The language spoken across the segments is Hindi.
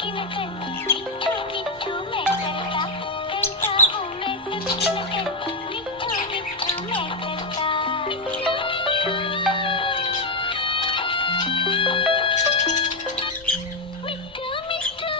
सबकी नकल मिट्ठू मिट्ठू मैं करता करता हूँ मैं सबकी नकल मिट्ठू मिट्ठू मैं करता मिट्ठू मिट्ठू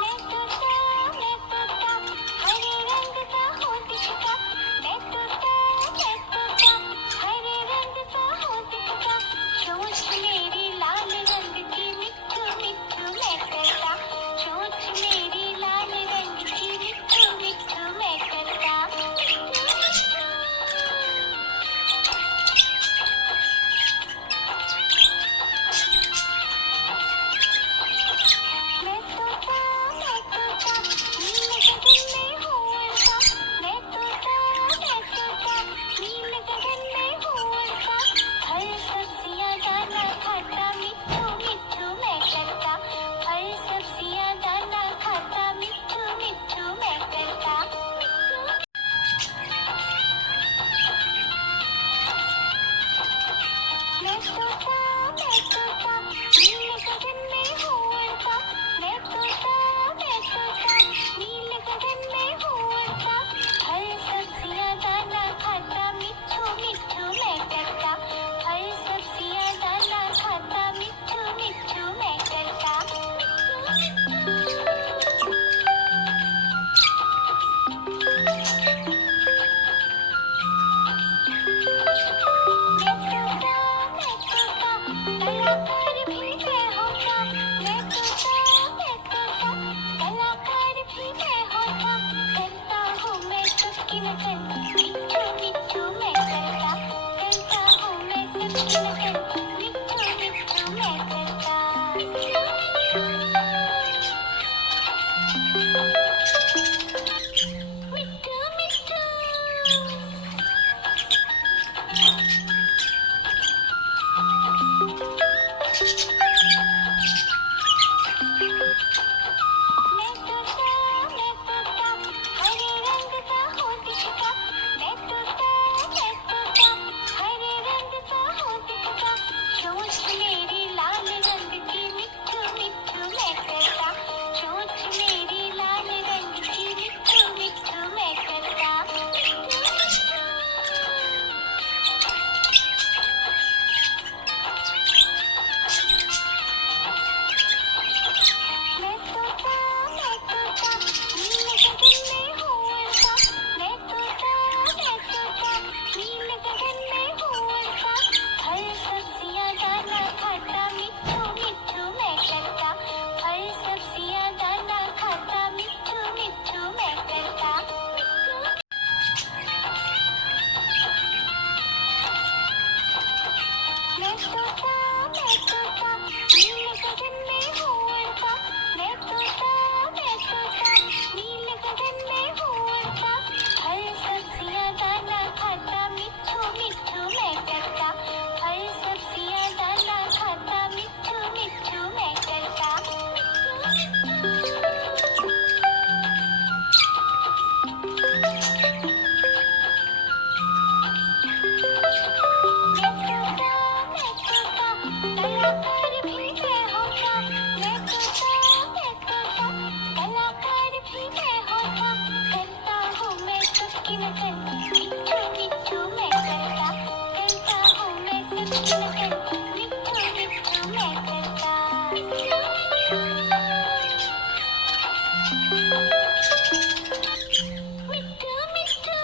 मैं तोता हरे रंग का हूँ दिखता मैं तोता हरे रंग का हूँ दिखता चोंच मेरी लाल रंग की मिट्ठू मिट्ठू मैं करता चोंच मेरी लाल रंग की मिट्ठू मिट्ठू मैं करता मैं तोता नीले गगन में हूँ उड़ता मैं तोता नीले गगन में हूँ उड़ता फल सब्जियाँ दाना खाता मिट्ठू मिट्ठू मैं करता फल सब्जियाँ दाना खाता मिट्ठू मिट्ठू मैं करता मैं तोता नीले गगन में हूँ उड़ता मैं तोता नीले गगन में हूँ उड़ता फल सब्जियाँ दाना खाता मिट्ठू मिट्ठू मैं करता फल सब्जियाँ दाना खाता मिट्ठू मिट्ठू मैं करता मैं तोता कलाकार भी मैं होता मैं तोता कलाकार भी मैं होता करता हूँ मैं सबकी नकल मिट्ठू मिट्ठू मैं करता हूँ मैं सबकी नकल मिट्ठू मिट्ठू मैं करता मिट्ठू मिट्ठू मैं तोता हरे रंग का हूँ दिखता मैं तोता हरे रंग का हूँ दिखता चोंच मेरी लाल रंग की मिट्ठू मिट्ठू मैं करता चोंच मेरी लाल रंग की मिट्ठू मिट्ठू मैं करता मैं तोता नीले गगन में हूँ उड़ता मैं तोता नीले गगन में हूँ उड़ता फल सब्जियाँ दाना खाता मिट्ठू मिट्ठू मैं करता फल सब्जियाँ दाना खाता मिट्ठू मिट्ठू मैं करता मैं तोता नीले गगन में हूँ उड़ता मैं तोता नीले गगन में हूँ उड़ता फल सब्जियाँ दाना खाता मिट्ठू मिट्ठू मैं करता फल सब्जियाँ दाना खाता मिट्ठू मिट्ठू मैं करता मैं तोता कलाकार भी मैं होता मैं तोता कलाकार भी मैं होता करता हूँ मैं सबकी नकल मिट्ठू मिट्ठू मैं करता हूँ मैं सबकी नकल मिट्ठू मिट्ठू मैं करता मिट्ठू मिट्ठू